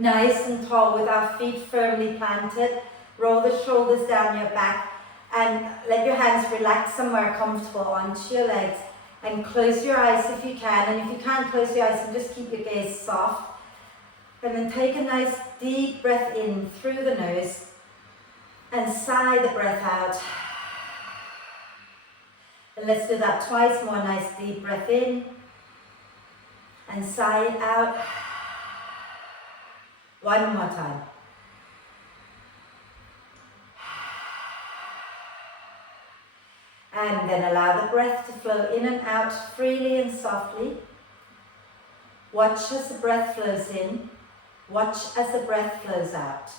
nice and tall with our feet firmly planted. Roll the shoulders down your back and let your hands relax somewhere comfortable onto your legs. And close your eyes if you can. And if you can't close your eyes, then just keep your gaze soft. And then take a nice deep breath in through the nose. And sigh the breath out. And let's do that twice more. Nice deep breath in. And sigh it out. One more time. And then allow the breath to flow in and out freely and softly. Watch as the breath flows in. Watch as the breath flows out.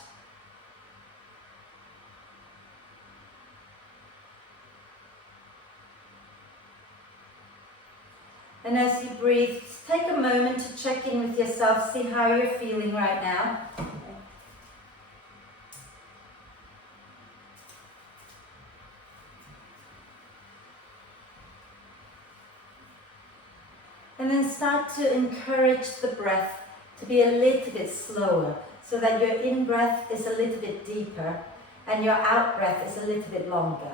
And as you breathe, just take a moment to check in with yourself, see how you're feeling right now. And then start to encourage the breath to be a little bit slower, so that your in-breath is a little bit deeper and your out-breath is a little bit longer.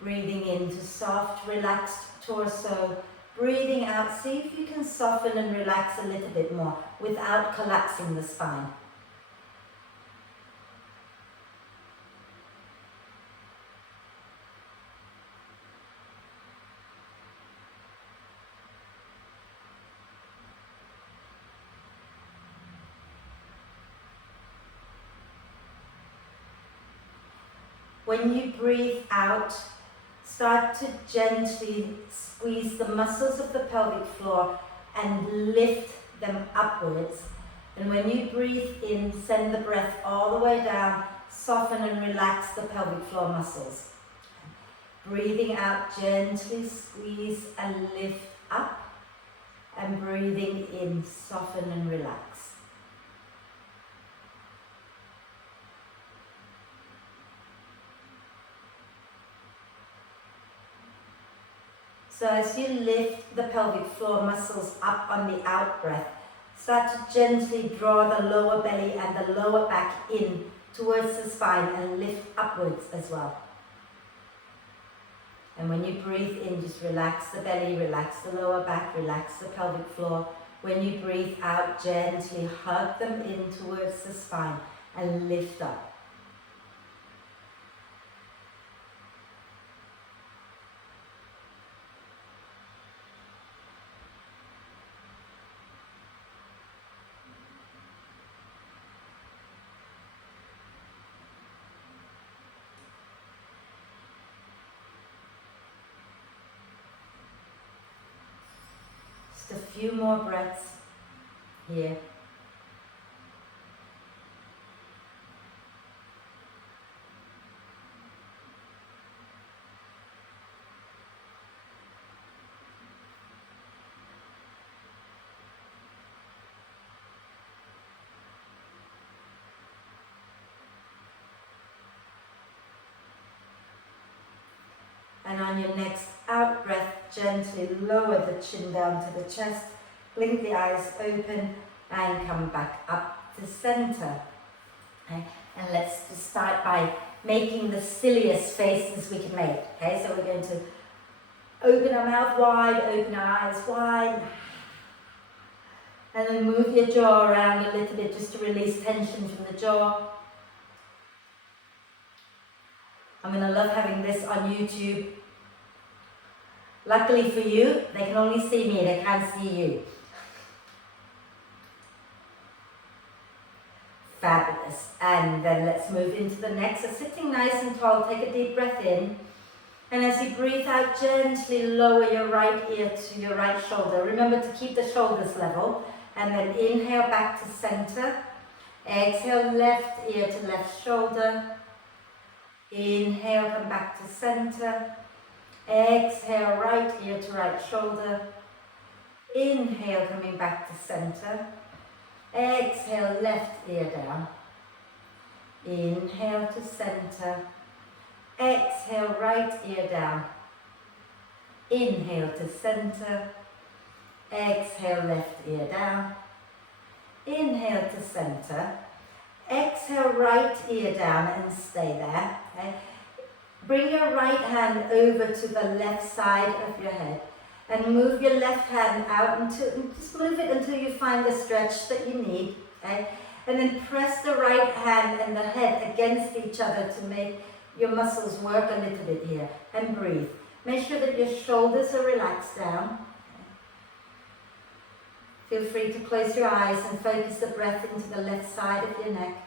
Breathing into soft, relaxed torso. Breathing out, see if you can soften and relax a little bit more without collapsing the spine. When you breathe out, start to gently squeeze the muscles of the pelvic floor and lift them upwards. And when you breathe in, send the breath all the way down, soften and relax the pelvic floor muscles. Breathing out, gently squeeze and lift up. And breathing in, soften and relax. So as you lift the pelvic floor muscles up on the out breath, start to gently draw the lower belly and the lower back in towards the spine and lift upwards as well. And when you breathe in, just relax the belly, relax the lower back, relax the pelvic floor. When you breathe out, gently hug them in towards the spine and lift up. Just a few more breaths here. And on your next out breath, gently lower the chin down to the chest, blink the eyes open and come back up to center. Okay? And let's just start by making the silliest faces we can make. Okay, so we're going to open our mouth wide, open our eyes wide, and then move your jaw around a little bit just to release tension from the jaw. I'm going to love having this on YouTube. Luckily for you, they can only see me, they can't see you. Fabulous. And then let's move into the next. So sitting nice and tall, take a deep breath in. And as you breathe out, gently lower your right ear to your right shoulder. Remember to keep the shoulders level. And then inhale back to center. Exhale, left ear to left shoulder. Inhale, come back to center. Exhale, right ear to right shoulder. Inhale, coming back to center. Exhale, left ear down. Inhale to center. Exhale, right ear down. Inhale to center. Exhale, left ear down. Inhale to center. Exhale, right ear down and stay there. Okay? Bring your right hand over to the left side of your head and move your left hand out until, just move it until you find the stretch that you need. Okay? And then press the right hand and the head against each other to make your muscles work a little bit here. And breathe. Make sure that your shoulders are relaxed down. Feel free to close your eyes and focus the breath into the left side of your neck.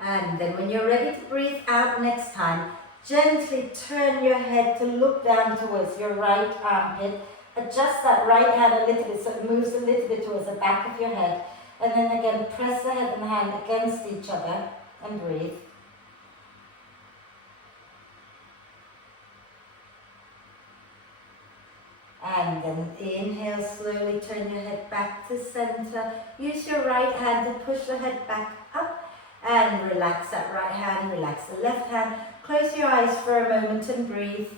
And then when you're ready to breathe out next time, gently turn your head to look down towards your right armpit. Adjust that right hand a little bit so it moves a little bit towards the back of your head. And then again, press the head and the hand against each other and breathe. And then inhale, slowly turn your head back to center. Use your right hand to push the head back up and relax that right hand, relax the left hand. Close your eyes for a moment and breathe.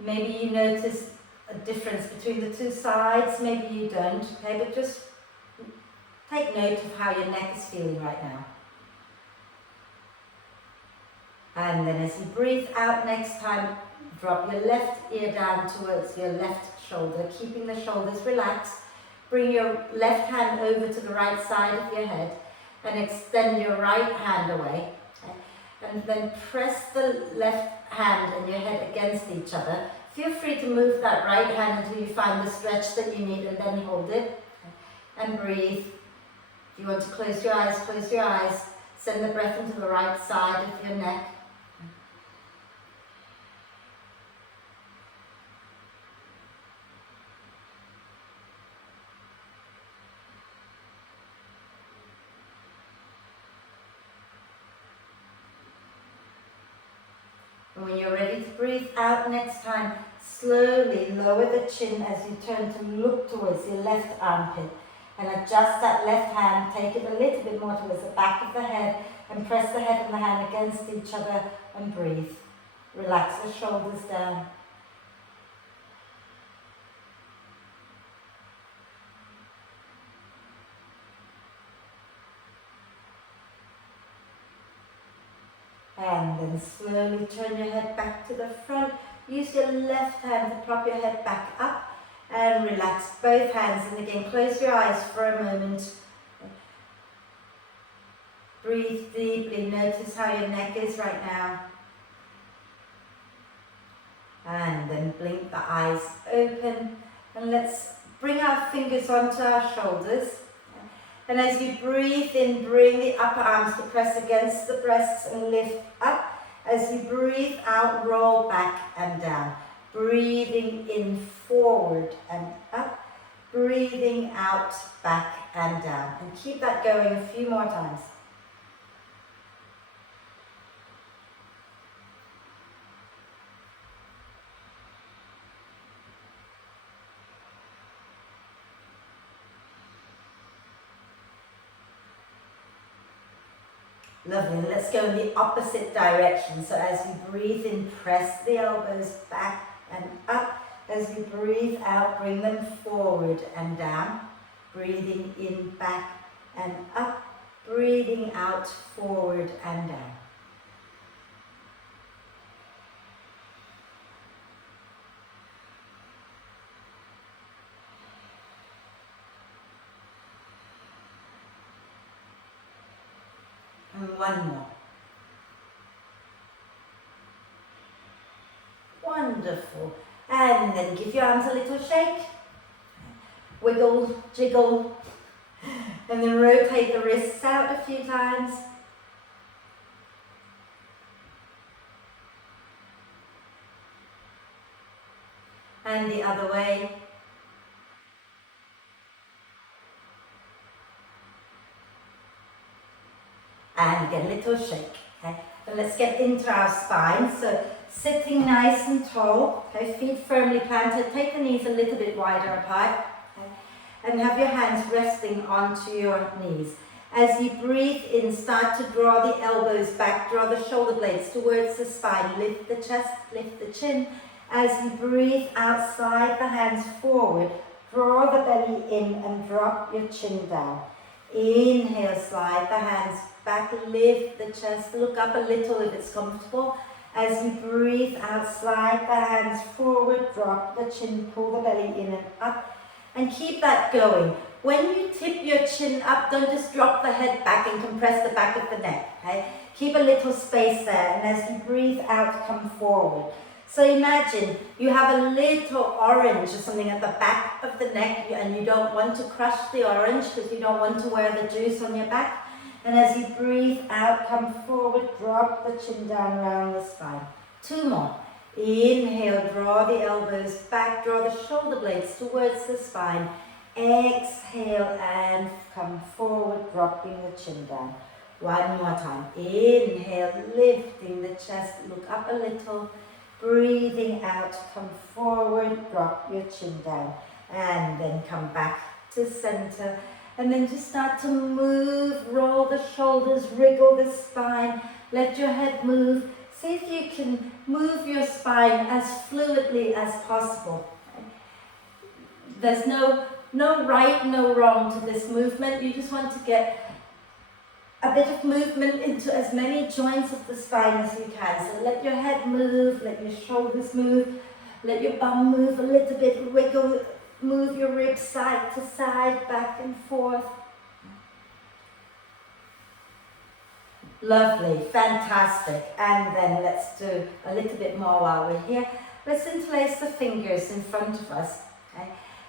Maybe you notice a difference between the two sides, maybe you don't, okay, but just take note of how your neck is feeling right now. And then as you breathe out next time, drop your left ear down towards your left shoulder, keeping the shoulders relaxed. Bring your left hand over to the right side of your head and extend your right hand away. Okay? And then press the left hand and your head against each other. Feel free to move that right hand until you find the stretch that you need and then hold it. Okay? And breathe. If you want to close your eyes, close your eyes. Send the breath into the right side of your neck. And when you're ready to breathe out next time, slowly lower the chin as you turn to look towards your left armpit. And adjust that left hand, take it a little bit more towards the back of the head and press the head and the hand against each other and breathe. Relax the shoulders down. And then slowly turn your head back to the front. Use your left hand to prop your head back up and relax both hands. And again, close your eyes for a moment. Breathe deeply. Notice how your neck is right now. And then blink the eyes open. And let's bring our fingers onto our shoulders. And as you breathe in, bring the upper arms to press against the breasts and lift up. As you breathe out, roll back and down. Breathing in, forward and up. Breathing out, back and down. And keep that going a few more times. Lovely. Let's go in the opposite direction. So as you breathe in, press the elbows back and up. As you breathe out, bring them forward and down. Breathing in, back and up. Breathing out, forward and down. And one more. Wonderful. And then give your arms a little shake. Wiggle, jiggle. And then rotate the wrists out a few times. And the other way. And again, a little shake. Okay? And let's get into our spine. So sitting nice and tall. Okay? Feet firmly planted. Take the knees a little bit wider apart. Okay? and have your hands resting onto your knees. As you breathe in, start to draw the elbows back, draw the shoulder blades towards the spine, lift the chest, lift the chin. As you breathe out, slide the hands forward, draw the belly in and drop your chin down. Inhale, slide the hands back, lift the chest, look up a little if it's comfortable. As you breathe out, slide the hands forward, drop the chin, pull the belly in and up, and keep that going. When you tip your chin up, don't just drop the head back and compress the back of the neck, okay? Keep a little space there, and as you breathe out, come forward. So imagine you have a little orange or something at the back of the neck, and you don't want to crush the orange because you don't want to wear the juice on your back. And as you breathe out, come forward, drop the chin down around the spine. 2 more. Inhale, draw the elbows back, draw the shoulder blades towards the spine. Exhale and come forward, dropping the chin down. 1 more time. Inhale, lifting the chest, look up a little. Breathing out, come forward, drop your chin down. And then come back to center. And then just start to move, roll the shoulders, wriggle the spine, let your head move. See if you can move your spine as fluidly as possible. There's no right, no wrong to this movement. You just want to get a bit of movement into as many joints of the spine as you can. So let your head move, let your shoulders move, let your bum move a little bit, wiggle, move your ribs side to side, back and forth. Lovely, fantastic. And then let's do a little bit more while we're here. Let's interlace the fingers in front of us. Okay?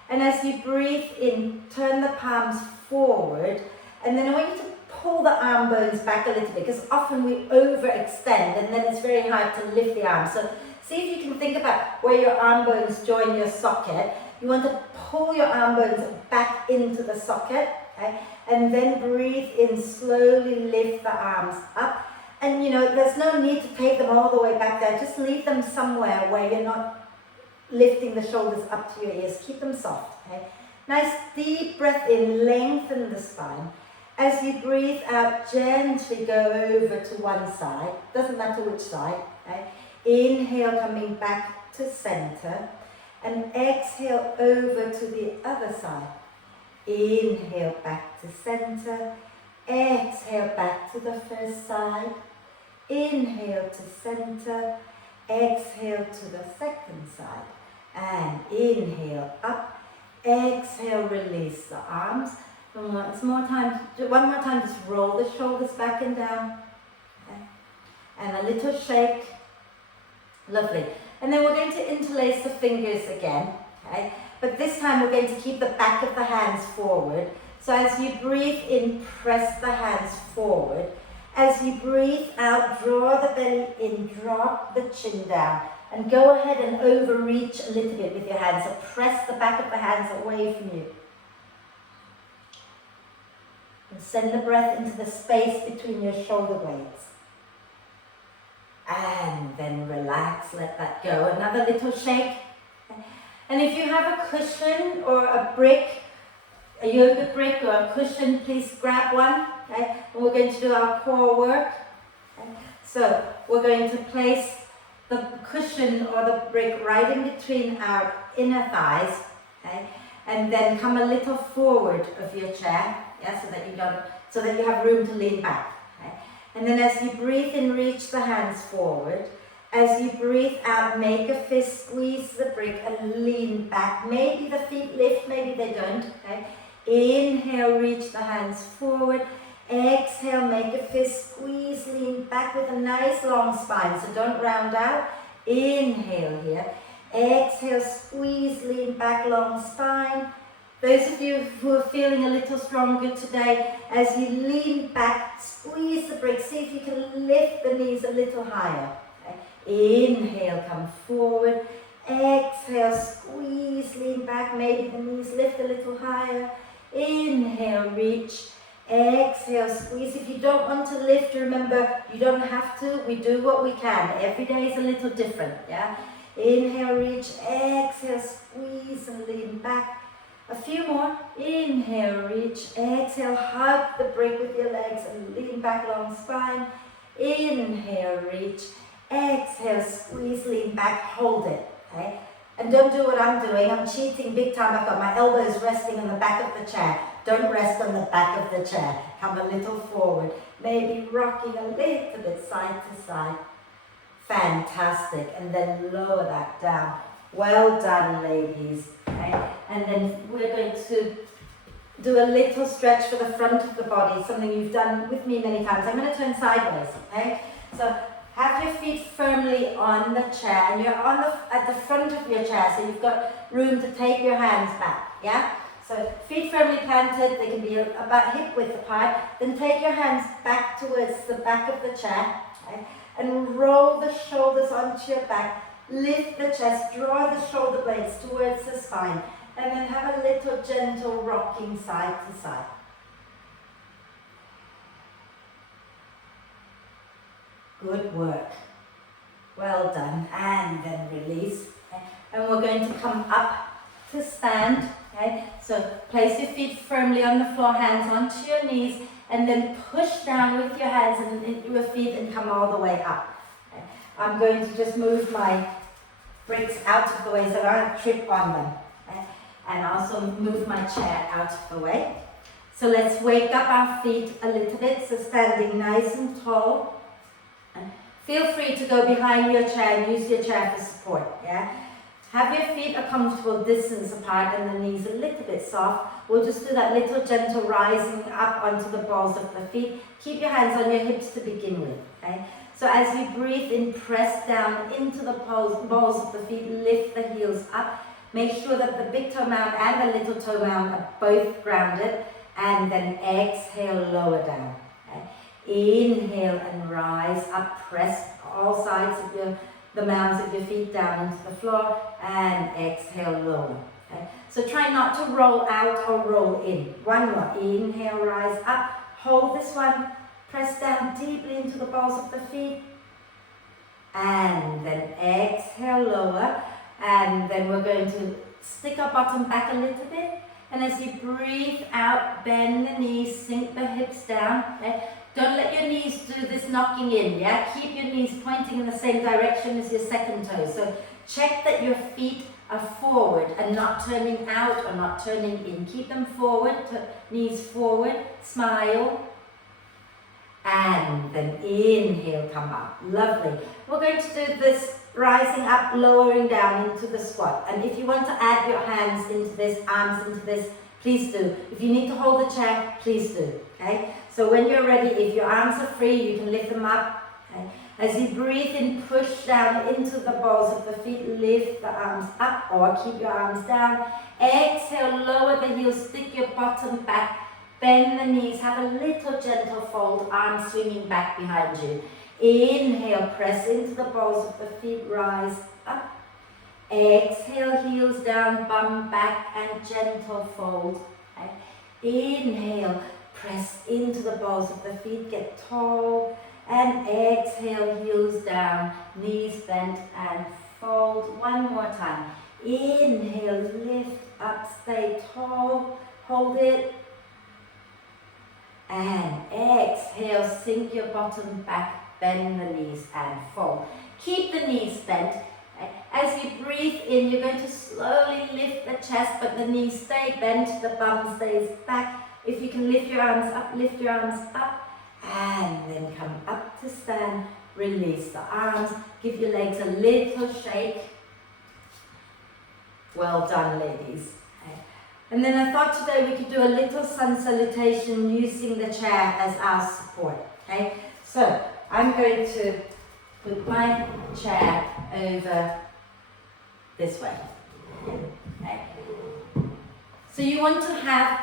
And as you breathe in, turn the palms forward, and then I want you to pull the arm bones back a little bit, because often we overextend and then it's very hard to lift the arms. So see if you can think about where your arm bones join your socket. You want to pull your arm bones back into the socket, okay? And then breathe in, slowly lift the arms up. And you know, there's no need to take them all the way back there. Just leave them somewhere where you're not lifting the shoulders up to your ears. Keep them soft, okay? Nice deep breath in, lengthen the spine. As you breathe out, gently go over to one side. Doesn't matter which side, okay? Inhale, coming back to center. And exhale over to the other side. Inhale back to center. Exhale back to the first side. Inhale to center. Exhale to the second side. And inhale up. Exhale, release the arms. And one more time, just roll the shoulders back and down. Okay. And a little shake. Lovely. And then we're going to interlace the fingers again. Okay. But this time we're going to keep the back of the hands forward. So as you breathe in, press the hands forward. As you breathe out, draw the belly in, drop the chin down. And go ahead and overreach a little bit with your hands. So press the back of the hands away from you. And send the breath into the space between your shoulder blades. And then relax, let that go. Another little shake. And if you have a cushion or a brick, a yoga brick or a cushion, please grab one. Okay? And we're going to do our core work. Okay? So we're going to place the cushion or the brick right in between our inner thighs. Okay? And then come a little forward of your chair, yeah, so that you have room to lean back. Okay? And then as you breathe in, reach the hands forward. As you breathe out, make a fist, squeeze the brick and lean back. Maybe the feet lift, maybe they don't. Okay? Inhale, reach the hands forward. Exhale, make a fist, squeeze, lean back with a nice long spine. So don't round out. Inhale here. Exhale, squeeze, lean back, long spine. Those of you who are feeling a little stronger today, as you lean back, squeeze the brick. See if you can lift the knees a little higher. Okay. Inhale, come forward. Exhale, squeeze, lean back. Maybe the knees lift a little higher. Inhale, reach. Exhale, squeeze. If you don't want to lift, remember, you don't have to. We do what we can. Every day is a little different, yeah? Inhale, reach. Exhale, squeeze and lean back. A few more. Inhale, reach. Exhale, hug the brick with your legs and lean back along spine. Inhale, reach. Exhale, squeeze, lean back, hold it. Okay? And don't do what I'm doing. I'm cheating big time. I've got my elbows resting on the back of the chair. Don't rest on the back of the chair. Come a little forward. Maybe rocking a little bit side to side. Fantastic. And then lower that down. Well done, ladies. Okay? And then we're going to do a little stretch for the front of the body, something you've done with me many times. I'm going to turn sideways, okay? So have your feet firmly on the chair, and you're at the front of your chair, so you've got room to take your hands back, yeah? So feet firmly planted, they can be about hip width apart. Then take your hands back towards the back of the chair, okay? And roll the shoulders onto your back. Lift the chest, draw the shoulder blades towards the spine, and then have a little gentle rocking side to side. Good work. Well done. And then release. Okay? And we're going to come up to stand. Okay? So place your feet firmly on the floor, hands onto your knees, and then push down with your hands and into your feet and come all the way up. Okay? I'm going to just move my bricks out of the way so I don't trip on them. Okay? And also move my chair out of the way. So let's wake up our feet a little bit. So standing nice and tall. And feel free to go behind your chair and use your chair for support. Yeah? Have your feet a comfortable distance apart and the knees a little bit soft. We'll just do that little gentle rising up onto the balls of the feet. Keep your hands on your hips to begin with. Okay? So as you breathe in, press down into the balls of the feet, lift the heels up. Make sure that the big toe mound and the little toe mound are both grounded. And then exhale, lower down. Okay? Inhale and rise up. Press all sides of the mounds of your feet down into the floor. And exhale, lower. Okay? So try not to roll out or roll in. One more. Inhale, rise up. Hold this one. Press down deeply into the balls of the feet. And then exhale, lower. And then we're going to stick our bottom back a little bit. And as you breathe out, bend the knees, sink the hips down. Okay? Don't let your knees do this knocking in, yeah? Keep your knees pointing in the same direction as your second toe. So check that your feet are forward and not turning out or not turning in. Keep them forward, knees forward, smile. And then inhale, come up. Lovely. We're going to do this rising up, lowering down into the squat. And if you want to add your hands into this, arms into this, please do. If you need to hold the chair, please do. Okay? So when you're ready, if your arms are free, you can lift them up. Okay? As you breathe in, push down into the balls of the feet, lift the arms up or keep your arms down. Exhale, lower the heels, stick your bottom back. Bend the knees, have a little gentle fold, arms swinging back behind you. Inhale, press into the balls of the feet, rise up. Exhale, heels down, bum back and gentle fold. Okay. Inhale, press into the balls of the feet, get tall. And exhale, heels down, knees bent and fold. One more time. Inhale, lift up, stay tall, hold it. And exhale, sink your bottom back, bend the knees and fold. Keep the knees bent. As you breathe in, you're going to slowly lift the chest, but the knees stay bent, the bum stays back. If you can lift your arms up, lift your arms up. And then come up to stand, release the arms, give your legs a little shake. Well done, ladies. And then I thought today we could do a little sun salutation using the chair as our support. Okay, so I'm going to put my chair over this way. Okay. So you want to have,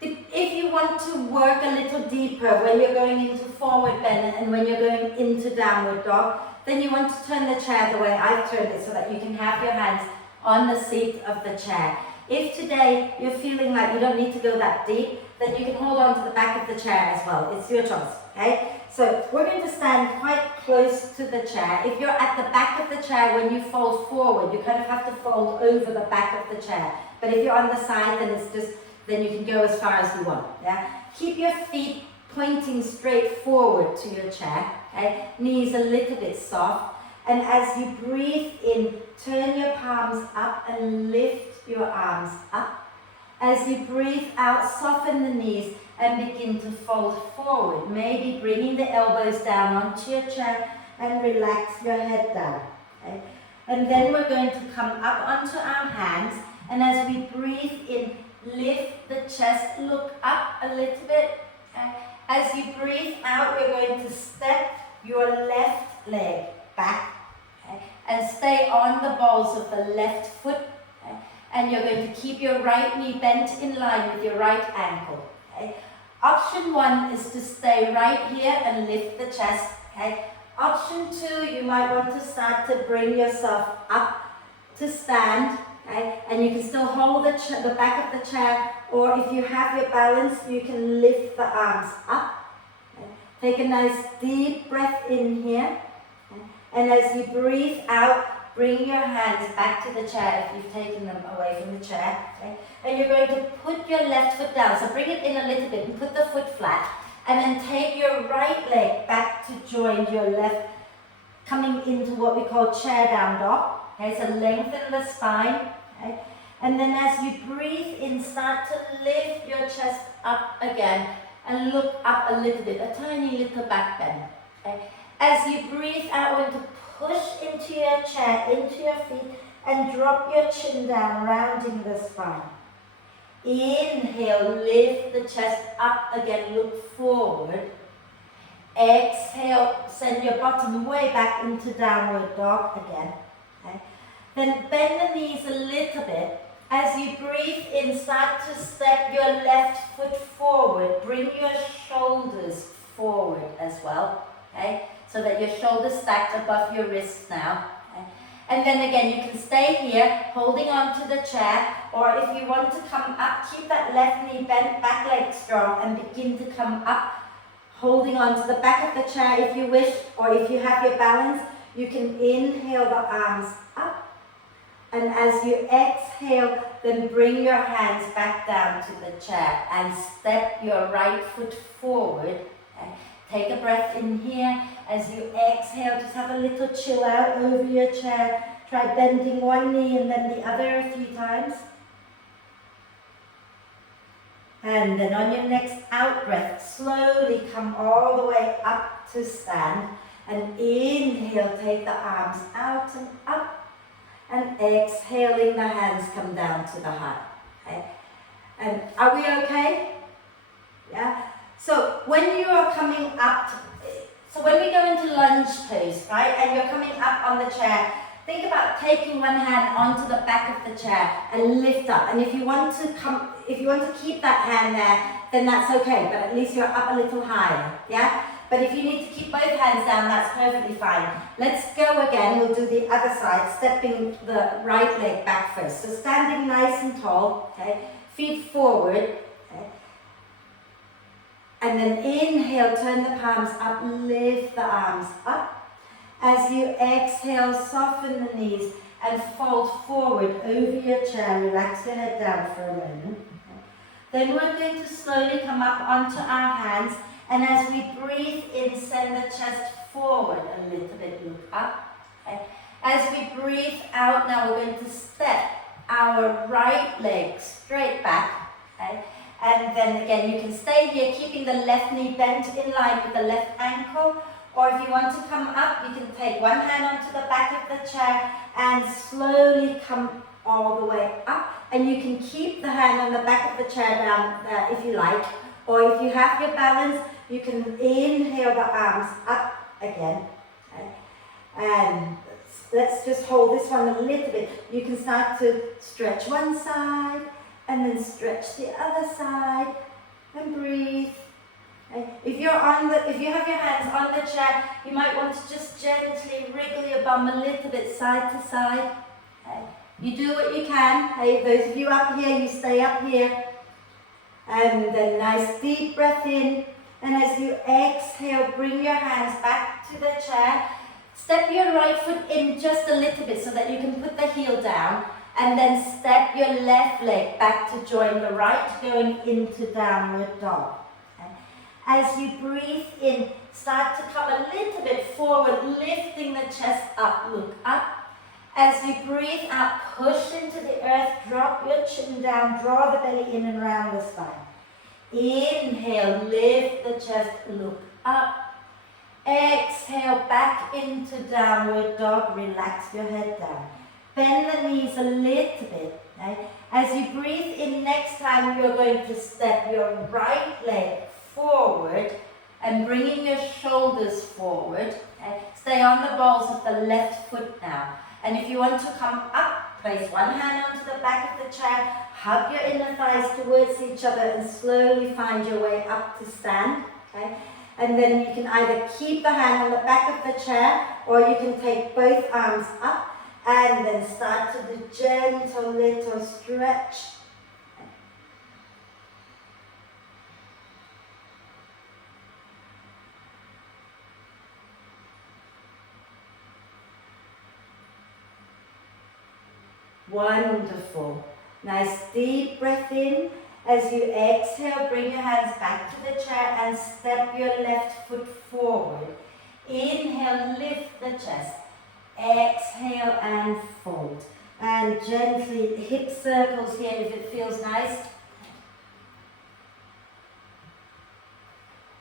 if you want to work a little deeper when you're going into forward bend and when you're going into downward dog, then you want to turn the chair the way I've turned it so that you can have your hands on the seat of the chair. If today you're feeling like you don't need to go that deep, then you can hold on to the back of the chair as well. It's your choice, okay? So we're going to stand quite close to the chair. If you're at the back of the chair, when you fold forward, you kind of have to fold over the back of the chair. But if you're on the side, then you can go as far as you want. Yeah. Keep your feet pointing straight forward to your chair. Okay. Knees a little bit soft. And as you breathe in, turn your palms up and lift your arms up. As you breathe out, soften the knees and begin to fold forward. Maybe bringing the elbows down onto your chair and relax your head down. Okay? And then we're going to come up onto our hands. And as we breathe in, lift the chest, look up a little bit. Okay? As you breathe out, you're going to step your left leg back. Okay? And stay on the balls of the left foot. Okay? And you're going to keep your right knee bent in line with your right ankle. Okay? Option 1 is to stay right here and lift the chest. Okay? Option 2, you might want to start to bring yourself up to stand. Okay? And you can still hold the back of the chair, or if you have your balance, you can lift the arms up. Okay? Take a nice deep breath in here. Okay? And as you breathe out, bring your hands back to the chair if you've taken them away from the chair. Okay? And you're going to put your left foot down. So bring it in a little bit and put the foot flat. And then take your right leg back to join your left, coming into what we call chair down dog. Okay, so lengthen the spine. Okay? And then as you breathe in, start to lift your chest up again and look up a little bit, a tiny little back bend. Okay? As you breathe out, we're going to push into your chair, into your feet, and drop your chin down, rounding the spine. Inhale, lift the chest up again, look forward. Exhale, send your bottom way back into downward dog again. Okay? Then bend the knees a little bit. As you breathe in, start to step your left foot forward. Bring your shoulders forward as well. Okay? So that your shoulders stacked above your wrists now. Okay? And then again, you can stay here, holding on to the chair, or if you want to come up, keep that left knee bent, back leg strong, and begin to come up, holding on to the back of the chair if you wish, or if you have your balance, you can inhale the arms up, and as you exhale, then bring your hands back down to the chair and step your right foot forward. Okay? Take a breath in here. As you exhale, just have a little chill out over your chair. Try bending one knee and then the other a few times. And then on your next out breath, slowly come all the way up to stand. And inhale, take the arms out and up. And exhaling, the hands come down to the heart. Okay? And are we okay? Yeah? So when you are coming up, so when we go into lunge pose, right, and you're coming up on the chair, think about taking one hand onto the back of the chair and lift up. And if you want to keep that hand there, then that's okay, but at least you're up a little higher, yeah? But if you need to keep both hands down, that's perfectly fine. Let's go again, we'll do the other side, stepping the right leg back first. So standing nice and tall, okay, feet forward, okay. And then inhale, turn the palms up, lift the arms up. As you exhale, soften the knees and fold forward over your chair. Relax your head down for a moment. Okay. Then we're going to slowly come up onto our hands, and as we breathe in, send the chest forward a little bit, look up. Okay. As we breathe out, now we're going to step our right leg straight back. Okay. And then again, you can stay here, keeping the left knee bent in line with the left ankle. Or if you want to come up, you can take one hand onto the back of the chair and slowly come all the way up. And you can keep the hand on the back of the chair down if you like. Or if you have your balance, you can inhale the arms up again. Okay. And let's just hold this one a little bit. You can start to stretch one side and then stretch the other side and breathe. Okay. If you have your hands on the chair, you might want to just gently wriggle your bum a little bit side to side. Okay. You do what you can. Hey, those of you up here, you stay up here. And then nice deep breath in. And as you exhale, bring your hands back to the chair. Step your right foot in just a little bit so that you can put the heel down. And then step your left leg back to join the right, going into downward dog. Okay. As you breathe in, start to come a little bit forward, lifting the chest up, look up. As you breathe out, push into the earth, drop your chin down, draw the belly in and round the spine. Inhale, lift the chest, look up. Exhale, back into downward dog, relax your head down. Bend the knees a little bit. Okay? As you breathe in next time, you're going to step your right leg forward and bringing your shoulders forward. Okay? Stay on the balls of the left foot now. And if you want to come up, place one hand onto the back of the chair, hug your inner thighs towards each other and slowly find your way up to stand. Okay? And then you can either keep the hand on the back of the chair or you can take both arms up and then start to do gentle little stretch. Wonderful. Nice deep breath in. As you exhale, bring your hands back to the chair and step your left foot forward. Inhale, lift the chest. Exhale and fold. And gently hip circles here if it feels nice.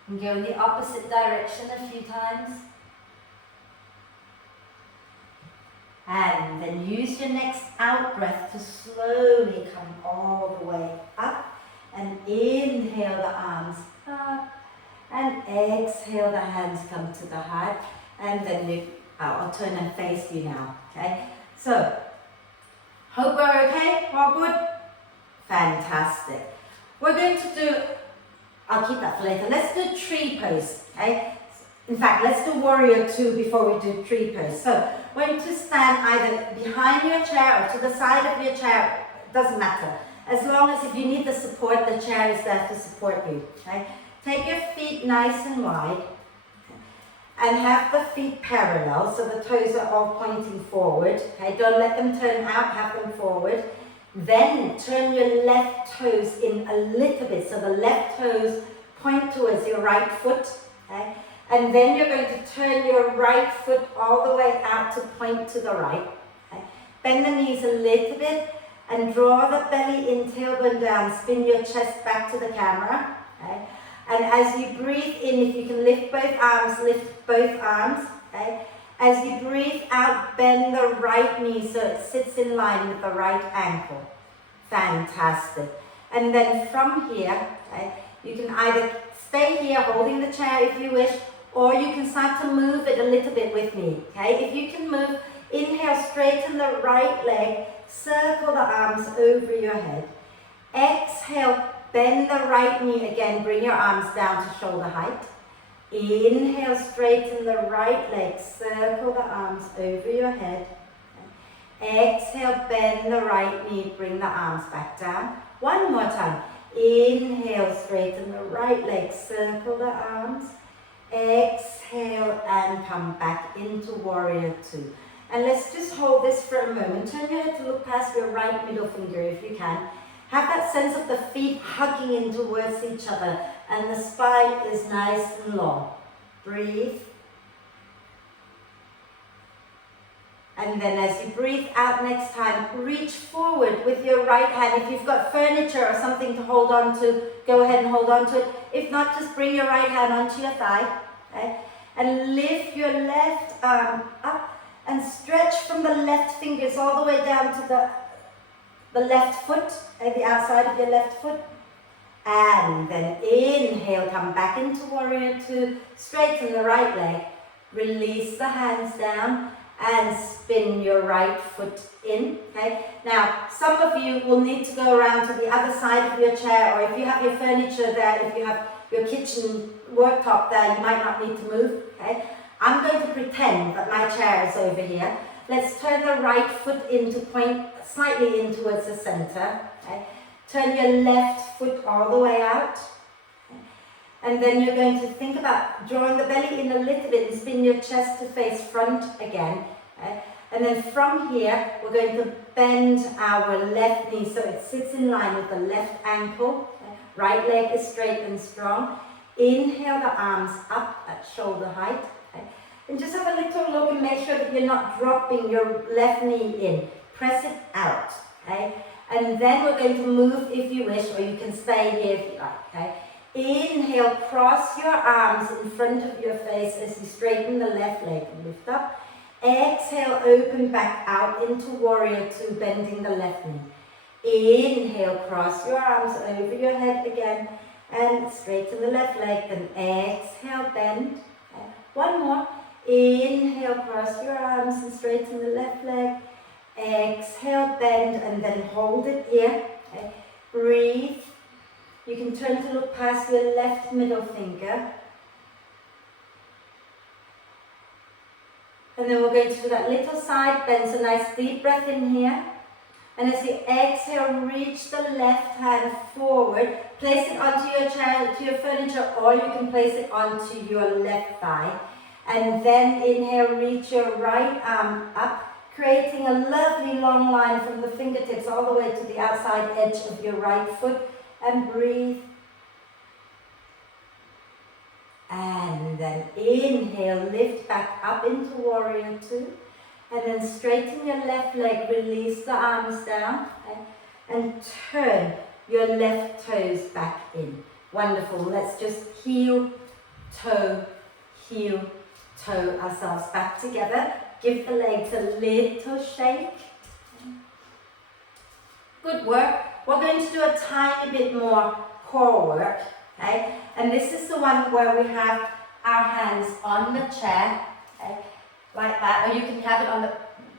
And go in the opposite direction a few times. And then use your next out breath to slowly come all the way up. And inhale the arms up. And exhale the hands come to the heart. And then lift. I'll turn and face you now. Okay? So, hope we're okay? All good? Fantastic. We're going to do, I'll keep that for later. Let's do tree pose. Okay? In fact, let's do warrior two before we do tree pose. So, we're going to stand either behind your chair or to the side of your chair. Doesn't matter. As long as if you need the support, the chair is there to support you. Okay? Take your feet nice and wide. And have the feet parallel, so the toes are all pointing forward. Okay? Don't let them turn out, have them forward. Then turn your left toes in a little bit, so the left toes point towards your right foot. Okay? And then you're going to turn your right foot all the way out to point to the right. Okay? Bend the knees a little bit and draw the belly in, tailbone down. Spin your chest back to the camera. Okay? And as you breathe in, if you can lift both arms, lift both arms. Okay? As you breathe out, bend the right knee so it sits in line with the right ankle. Fantastic. And then from here, okay, you can either stay here holding the chair if you wish, or you can start to move it a little bit with me. Okay? If you can move, inhale, straighten the right leg, circle the arms over your head. Exhale. Bend the right knee again, bring your arms down to shoulder height. Inhale, straighten the right leg, circle the arms over your head. Exhale, bend the right knee, bring the arms back down. One more time. Inhale, straighten the right leg, circle the arms. Exhale and come back into warrior two. And let's just hold this for a moment. Turn your head to look past your right middle finger if you can. Have that sense of the feet hugging in towards each other and the spine is nice and long. Breathe. And then as you breathe out next time, reach forward with your right hand. If you've got furniture or something to hold on to, go ahead and hold on to it. If not, just bring your right hand onto your thigh. Okay? And lift your left arm up and stretch from the left fingers all the way down to the left foot, the outside of your left foot. And then inhale, come back into warrior two, straighten the right leg, release the hands down and spin your right foot in. Okay. Now, some of you will need to go around to the other side of your chair, or if you have your furniture there, if you have your kitchen worktop there, you might not need to move. Okay. I'm going to pretend that my chair is over here. Let's turn the right foot in to point slightly in towards the center. Okay. Turn your left foot all the way out. Okay. And then you're going to think about drawing the belly in a little bit and spin your chest to face front again. Okay. And then from here, we're going to bend our left knee so it sits in line with the left ankle. Okay. Right leg is straight and strong. Inhale the arms up at shoulder height. Okay. And just have a little look and make sure that you're not dropping your left knee in. Press it out. Okay. And then we're going to move if you wish, or you can stay here if you like. Okay. Inhale, cross your arms in front of your face as you straighten the left leg and lift up. Exhale, open back out into warrior two, bending the left knee. Inhale, cross your arms over your head again and straighten the left leg. Then exhale, bend. Okay. One more. Inhale, cross your arms and straighten the left leg. Exhale, bend, and then hold it here. Okay. Breathe. You can turn to look past your left middle finger. And then we're going to do that little side bend, so nice deep breath in here. And as you exhale, reach the left hand forward. Place it onto your chair, to your furniture, or you can place it onto your left thigh. And then inhale, reach your right arm up, creating a lovely long line from the fingertips all the way to the outside edge of your right foot. And breathe. And then inhale, lift back up into warrior two. And then straighten your left leg, release the arms down. Okay? And turn your left toes back in. Wonderful. Let's just heel, toe ourselves back together. Give the legs a little shake. Good work. We're going to do a tiny bit more core work. Okay? And this is the one where we have our hands on the chair, okay? Like that, or you can have it on the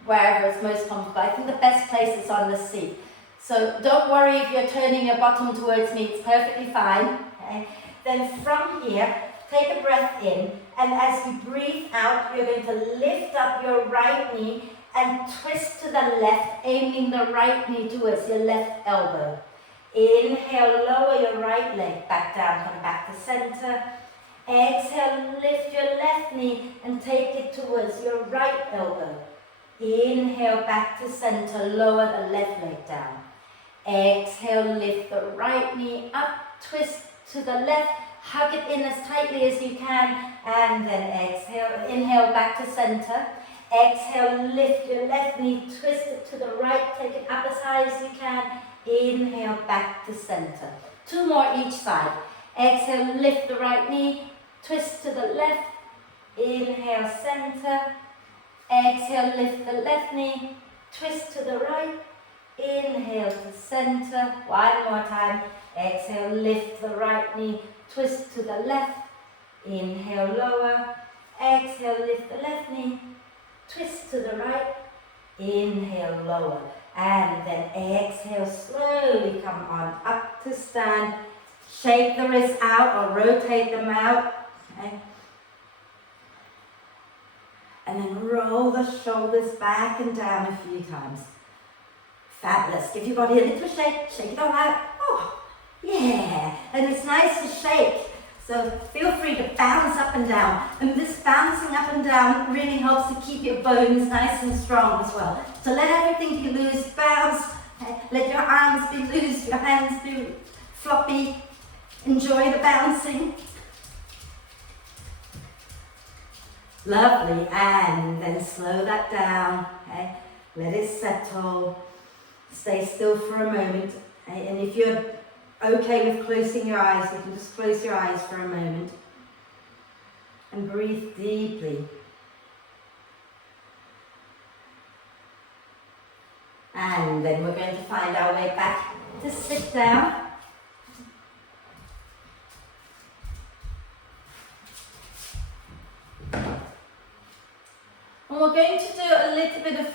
wherever it's most comfortable. I think the best place is on the seat. So don't worry if you're turning your bottom towards me, it's perfectly fine. Okay? Then from here, take a breath in, and as you breathe out, you're going to lift up your right knee and twist to the left, aiming the right knee towards your left elbow. Inhale, lower your right leg back down, come back to center. Exhale, lift your left knee and take it towards your right elbow. Inhale, back to center, lower the left leg down. Exhale, lift the right knee up, twist to the left, hug it in as tightly as you can, and then exhale, inhale, back to center. Exhale, lift your left knee, twist it to the right, take it up as high as you can. Inhale, back to center. Two more each side. Exhale, lift the right knee, twist to the left. Inhale, center. Exhale, lift the left knee, twist to the right. Inhale to center. One more time. Exhale, lift the right knee, twist to the left. Inhale, lower. Exhale, lift the left knee, twist to the right. Inhale, lower. And then exhale, slowly come on up to stand. Shake the wrists out or rotate them out. Okay. And then roll the shoulders back and down a few times. Fabulous. Give your body a little shake. Shake it all out. Oh, yeah. And it's nice to shake. So feel free to bounce up and down. And this bouncing up and down really helps to keep your bones nice and strong as well. So let everything be loose, bounce. Okay. Let your arms be loose, your hands be floppy. Enjoy the bouncing. Lovely. And then slow that down. Okay. Let it settle. Stay still for a moment. Okay. And if you're okay with closing your eyes, you can just close your eyes for a moment and breathe deeply. And then we're going to find our way back to sit down. And we're going to do a little bit of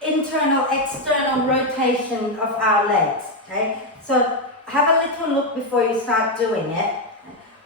internal, external rotation of our legs. Okay? So have a little look before you start doing it.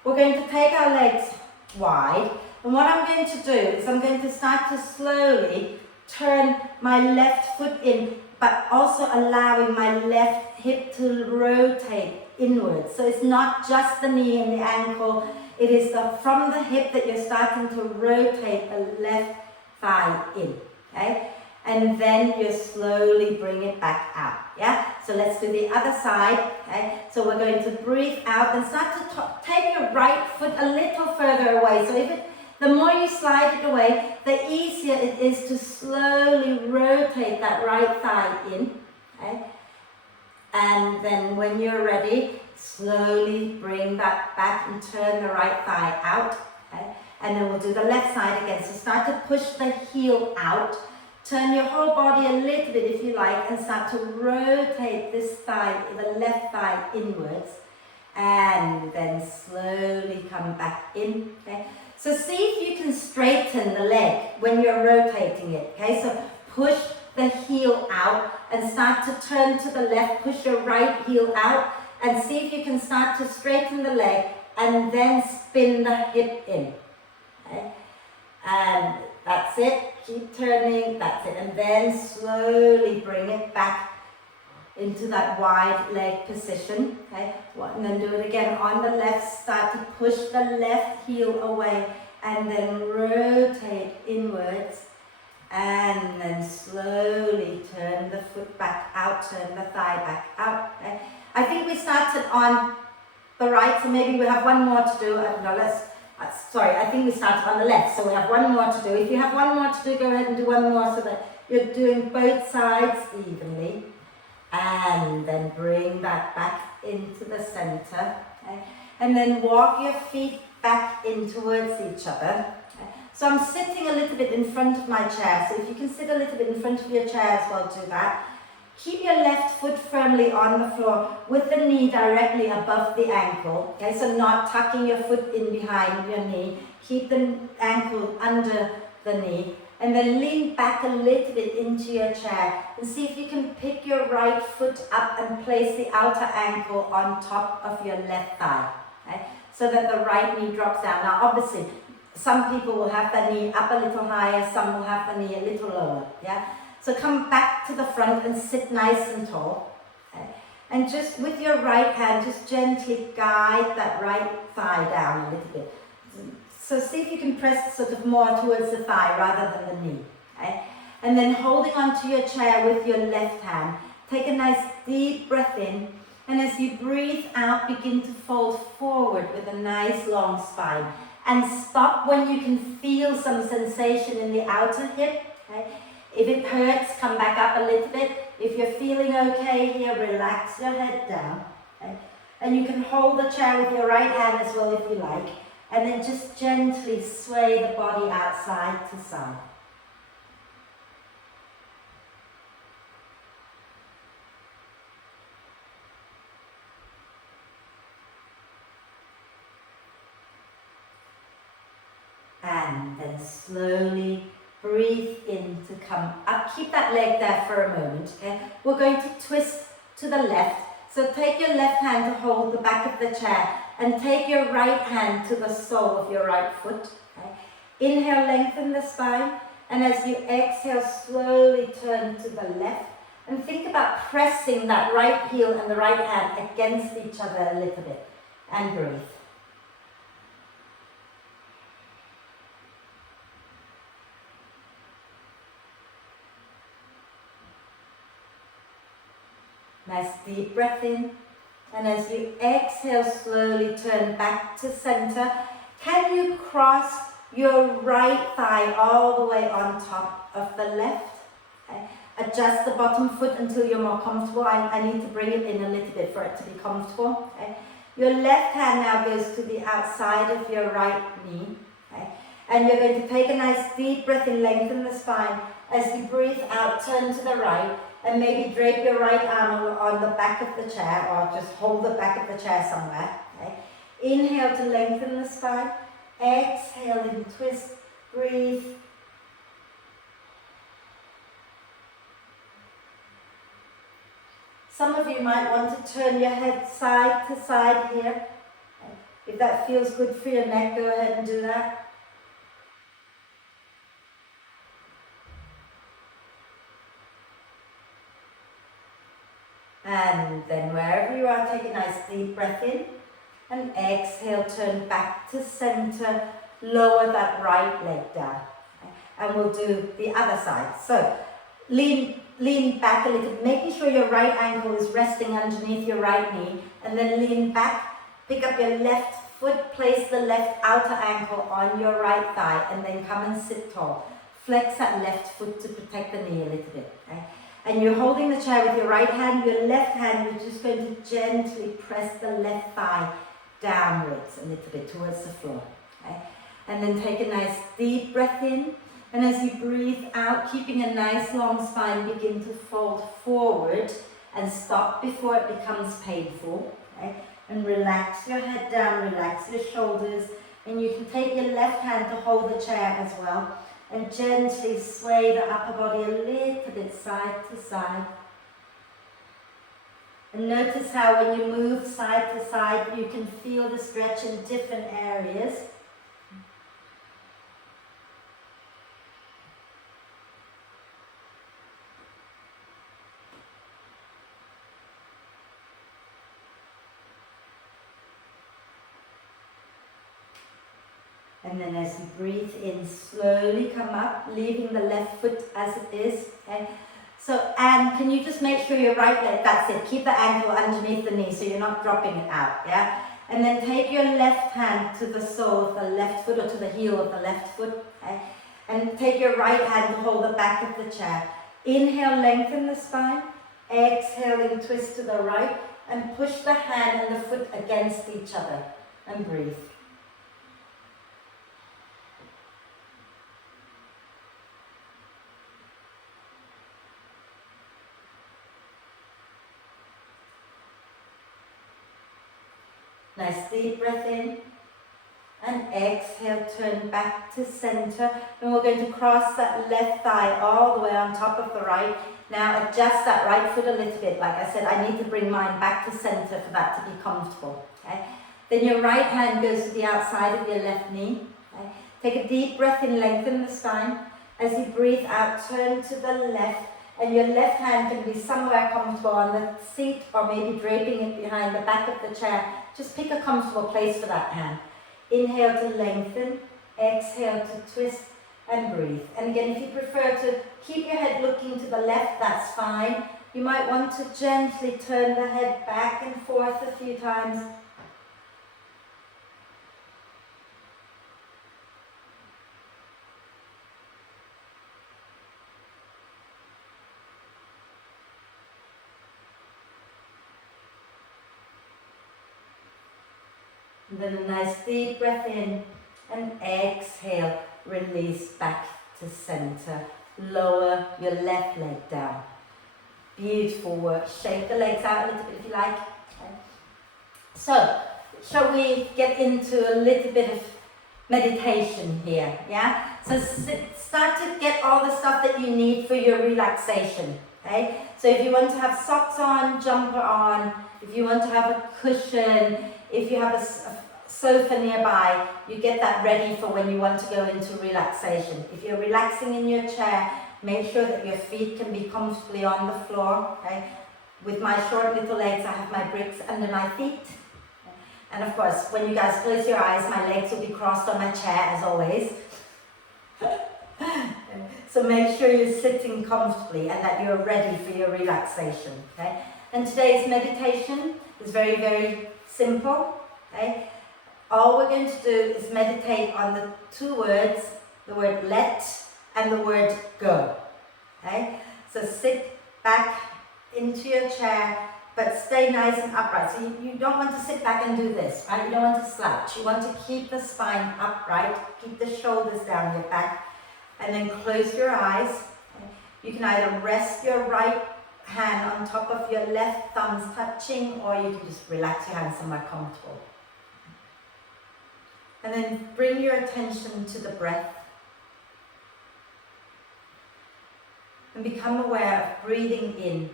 We're going to take our legs wide, and what I'm going to do is I'm going to start to slowly turn my left foot in, but also allowing my left hip to rotate inwards. So it's not just the knee and the ankle, it is from the hip that you're starting to rotate the left thigh in. Okay? and then you slowly bring it back out. Yeah, so let's do the other side. Okay, so we're going to breathe out and start to take your right foot a little further away. So the more you slide it away, the easier it is to slowly rotate that right thigh in. Okay, and then when you're ready, slowly bring that back and turn the right thigh out. Okay, and then we'll do the left side again. So start to push the heel out. Turn your whole body a little bit if you like and start to rotate this thigh, the left thigh inwards, and then slowly come back in. Okay? So see if you can straighten the leg when you're rotating it. Okay? So push the heel out and start to turn to the left, push your right heel out and see if you can start to straighten the leg and then spin the hip in. Okay? And that's it. Keep turning, that's it. And then slowly bring it back into that wide leg position. Okay, and then do it again on the left. Start to push the left heel away and then rotate inwards. And then slowly turn the foot back out, turn the thigh back out. Okay. I think we started on the right, so maybe we have one more to do. Sorry, I think we started on the left, so we have one more to do. If you have one more to do, go ahead and do one more so that you're doing both sides evenly. And then bring that back into the center. Okay? And then walk your feet back in towards each other. Okay? So I'm sitting a little bit in front of my chair, so if you can sit a little bit in front of your chair as well, do that. Keep your left foot firmly on the floor with the knee directly above the ankle. Okay, so not tucking your foot in behind your knee. Keep the ankle under the knee. And then lean back a little bit into your chair. And see if you can pick your right foot up and place the outer ankle on top of your left thigh. Okay, so that the right knee drops down. Now obviously, some people will have the knee up a little higher, some will have the knee a little lower. Yeah. So come back to the front and sit nice and tall. Okay. And just with your right hand, just gently guide that right thigh down a little bit. So see if you can press sort of more towards the thigh rather than the knee. Okay. And then holding onto your chair with your left hand, take a nice deep breath in. And as you breathe out, begin to fold forward with a nice long spine. And stop when you can feel some sensation in the outer hip. Okay. If it hurts, come back up a little bit. If you're feeling okay here, relax your head down. Okay? And you can hold the chair with your right hand as well if you like. And then just gently sway the body out side to side. And then slowly breathe in to come up. Keep that leg there for a moment. Okay? We're going to twist to the left. So take your left hand to hold the back of the chair and take your right hand to the sole of your right foot. Okay? Inhale, lengthen the spine. And as you exhale, slowly turn to the left. And think about pressing that right heel and the right hand against each other a little bit. And breathe. Nice deep breath in. And as you exhale, slowly turn back to center. Can you cross your right thigh all the way on top of the left? Okay. Adjust the bottom foot until you're more comfortable. I need to bring it in a little bit for it to be comfortable. Okay. Your left hand now goes to the outside of your right knee. Okay. And you're going to take a nice deep breath in, lengthen the spine. As you breathe out, turn to the right. And maybe drape your right arm on the back of the chair or just hold the back of the chair somewhere. Okay. Inhale to lengthen the spine. Exhale and twist. Breathe. Some of you might want to turn your head side to side here. If that feels good for your neck, go ahead and do that. And then wherever you are, take a nice deep breath in. And exhale, turn back to center. Lower that right leg down. And we'll do the other side. So lean back a little, making sure your right ankle is resting underneath your right knee, and then lean back, pick up your left foot, place the left outer ankle on your right thigh, and then come and sit tall. Flex that left foot to protect the knee a little bit. Okay? And you're holding the chair with your right hand, your left hand, you're just going to gently press the left thigh downwards a little bit towards the floor. Okay? And then take a nice deep breath in. And as you breathe out, keeping a nice long spine, begin to fold forward and stop before it becomes painful. Okay? And relax your head down, relax your shoulders. And you can take your left hand to hold the chair as well. And gently sway the upper body a little bit side to side. And notice how when you move side to side, you can feel the stretch in different areas. And then as you breathe in, slowly come up, leaving the left foot as it is. Okay? So, and can you just make sure your right leg, that's it, keep the ankle underneath the knee so you're not dropping it out, yeah? And then take your left hand to the sole of the left foot or to the heel of the left foot, okay? And take your right hand to hold the back of the chair. Inhale, lengthen the spine. Exhaling, twist to the right and push the hand and the foot against each other and breathe. Nice deep breath in and exhale, turn back to center. And we're going to cross that left thigh all the way on top of the right. Now adjust that right foot a little bit. Like I said, I need to bring mine back to center for that to be comfortable. Okay? Then your right hand goes to the outside of your left knee. Okay? Take a deep breath in, lengthen the spine. As you breathe out, turn to the left. And your left hand can be somewhere comfortable on the seat or maybe draping it behind the back of the chair. Just pick a comfortable place for that hand. Inhale to lengthen, exhale to twist and breathe. And again, if you prefer to keep your head looking to the left, that's fine. You might want to gently turn the head back and forth a few times. And then a nice deep breath in and exhale, release back to center. Lower your left leg down. Beautiful work. Shake the legs out a little bit if you like. Okay. So, shall we get into a little bit of meditation here? Yeah? So start to get all the stuff that you need for your relaxation. Okay? So if you want to have socks on, jumper on, if you want to have a cushion, if you have a sofa nearby, you get that ready for when you want to go into relaxation. If you're relaxing in your chair, make sure that your feet can be comfortably on the floor. Okay? With my short little legs, I have my bricks under my feet. And of course, when you guys close your eyes, my legs will be crossed on my chair as always. So make sure you're sitting comfortably and that you're ready for your relaxation. Okay? And today's meditation is very, very simple. Okay? All we're going to do is meditate on the two words, the word let and the word go. Okay? So sit back into your chair, but stay nice and upright. So you don't want to sit back and do this, right? You don't want to slouch. You want to keep the spine upright, keep the shoulders down your back, and then close your eyes. Okay? You can either rest your right hand on top of your left, thumbs touching, or you can just relax your hand somewhere comfortable. And then bring your attention to the breath. And become aware of breathing in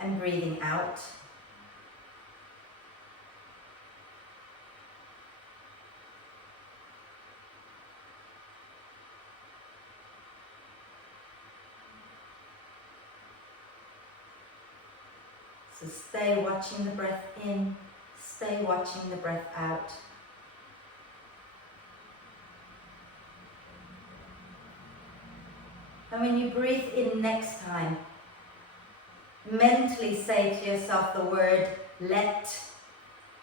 and breathing out. So stay watching the breath in, stay watching the breath out. And when you breathe in next time, mentally say to yourself the word let.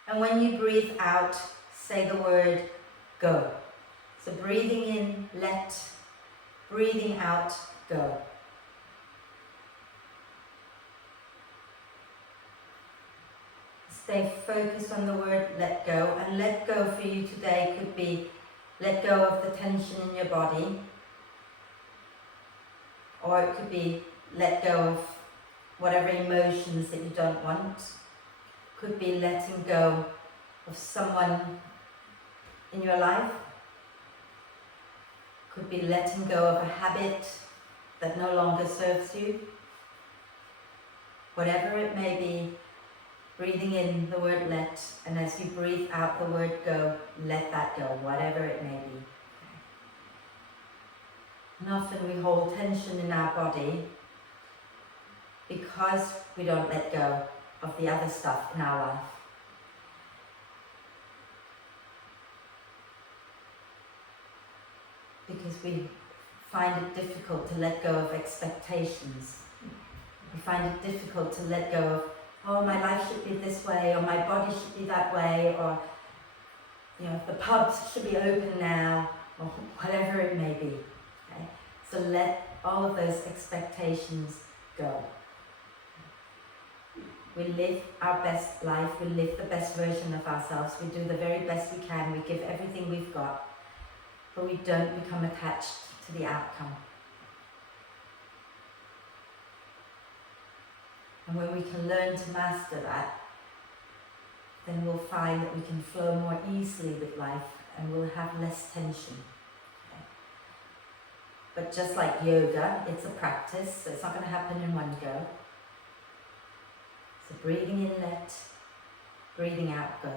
And when you breathe out, say the word go. So breathing in, let. Breathing out, go. Stay focused on the word let go. And let go for you today could be let go of the tension in your body. Or it could be let go of whatever emotions that you don't want. Could be letting go of someone in your life. Could be letting go of a habit that no longer serves you. Whatever it may be, breathing in the word let, and as you breathe out the word go, let that go, whatever it may be. And often we hold tension in our body because we don't let go of the other stuff in our life. Because we find it difficult to let go of expectations. We find it difficult to let go of, oh, my life should be this way, or my body should be that way, or the pubs should be open now, or whatever it may be. Okay? So let all of those expectations go. We live our best life, we live the best version of ourselves, we do the very best we can, we give everything we've got, but we don't become attached to the outcome. And when we can learn to master that, then we'll find that we can flow more easily with life and we'll have less tension. Okay. But just like yoga, it's a practice, so it's not going to happen in one go. So breathing in, let, breathing out, go.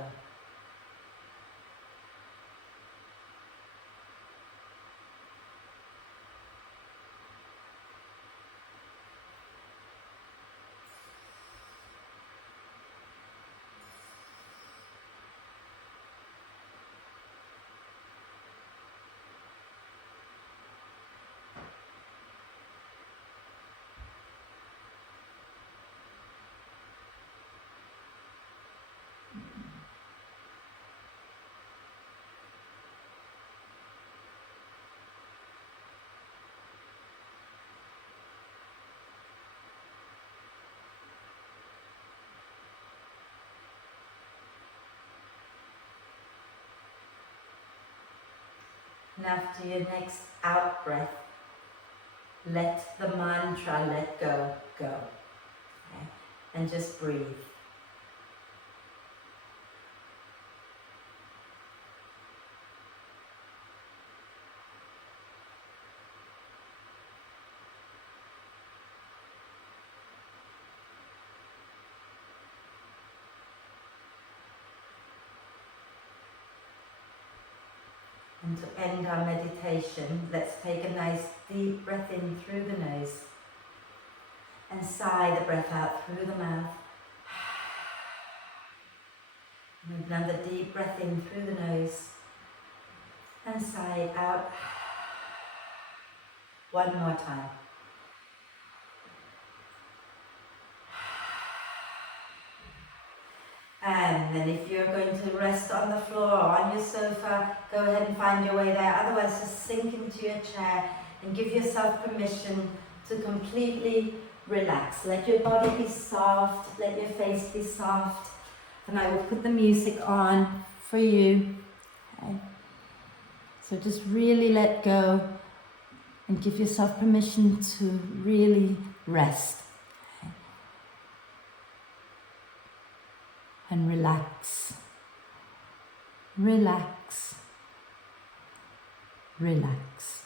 And after your next out breath, let the mantra let go, go. Okay? And just breathe. And to end our meditation, let's take a nice deep breath in through the nose and sigh the breath out through the mouth. And another deep breath in through the nose and sigh it out. One more time. And then if you're going to rest on the floor or on your sofa, go ahead and find your way there. Otherwise, just sink into your chair and give yourself permission to completely relax. Let your body be soft, let your face be soft. And I will put the music on for you. Okay. So just really let go and give yourself permission to really rest. And relax, relax, relax.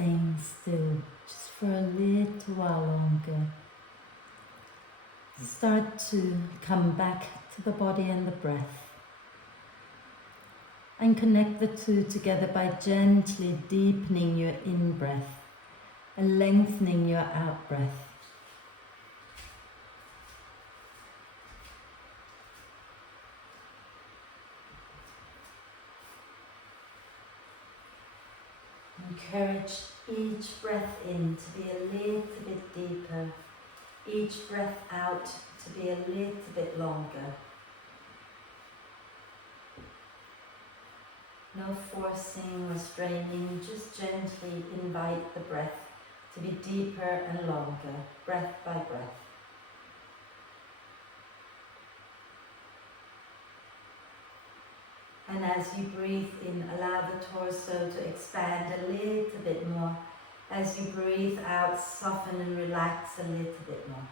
staying still just for a little while longer. Start to come back to the body and the breath. And connect the two together by gently deepening your in-breath and lengthening your out-breath. Encourage each breath in to be a little bit deeper, each breath out to be a little bit longer. No forcing or straining, just gently invite the breath to be deeper and longer, breath by breath. And as you breathe in, allow the torso to expand a little bit more. As you breathe out, soften and relax a little bit more.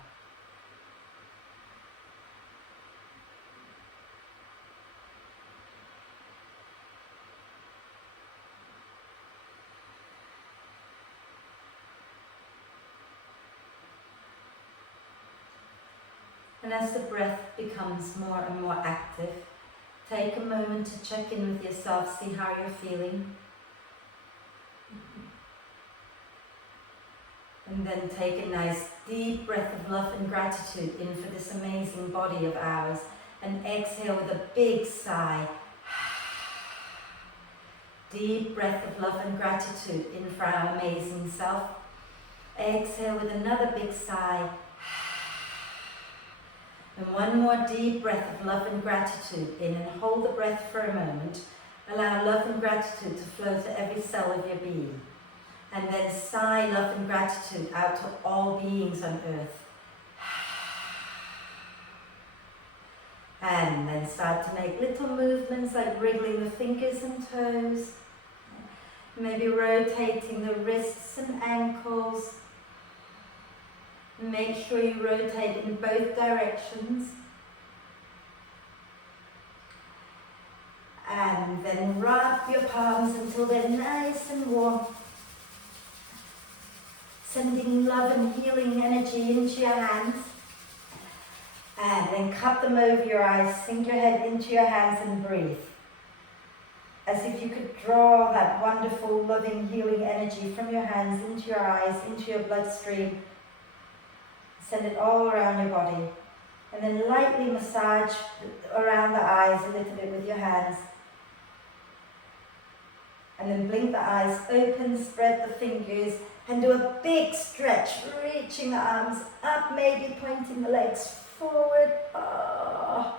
And as the breath becomes more and more active, take a moment to check in with yourself, see how you're feeling. And then take a nice deep breath of love and gratitude in for this amazing body of ours. And exhale with a big sigh. Deep breath of love and gratitude in for our amazing self. Exhale with another big sigh. And one more deep breath of love and gratitude in, and hold the breath for a moment. Allow love and gratitude to flow to every cell of your being. And then sigh love and gratitude out to all beings on earth. And then start to make little movements like wriggling the fingers and toes. Maybe rotating the wrists and ankles. Make sure you rotate in both directions. And then rub your palms until they're nice and warm. Sending love and healing energy into your hands. And then cup them over your eyes, sink your head into your hands and breathe. As if you could draw that wonderful, loving, healing energy from your hands into your eyes, into your bloodstream. Send it all around your body. And then lightly massage around the eyes a little bit with your hands. And then blink the eyes open, spread the fingers, and do a big stretch, reaching the arms up, maybe pointing the legs forward. Oh.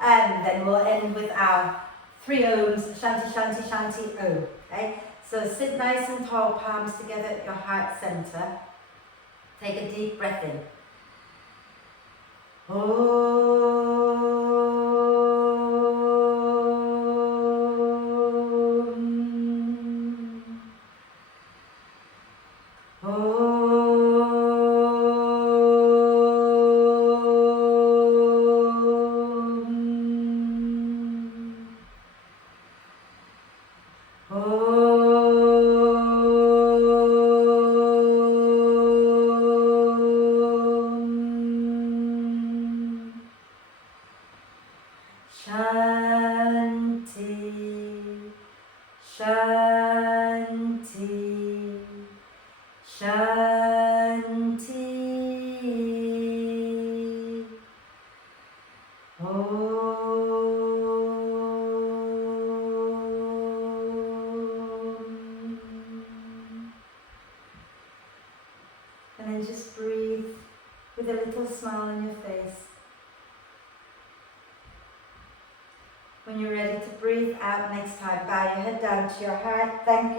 And then we'll end with our 3 Oms, Shanti, Shanti, Shanti, Om. Okay? So sit nice and tall, palms together at your heart center. Take a deep breath in. And then just breathe with a little smile on your face. When you're ready to breathe out next time, bow your head down to your heart. Thank you.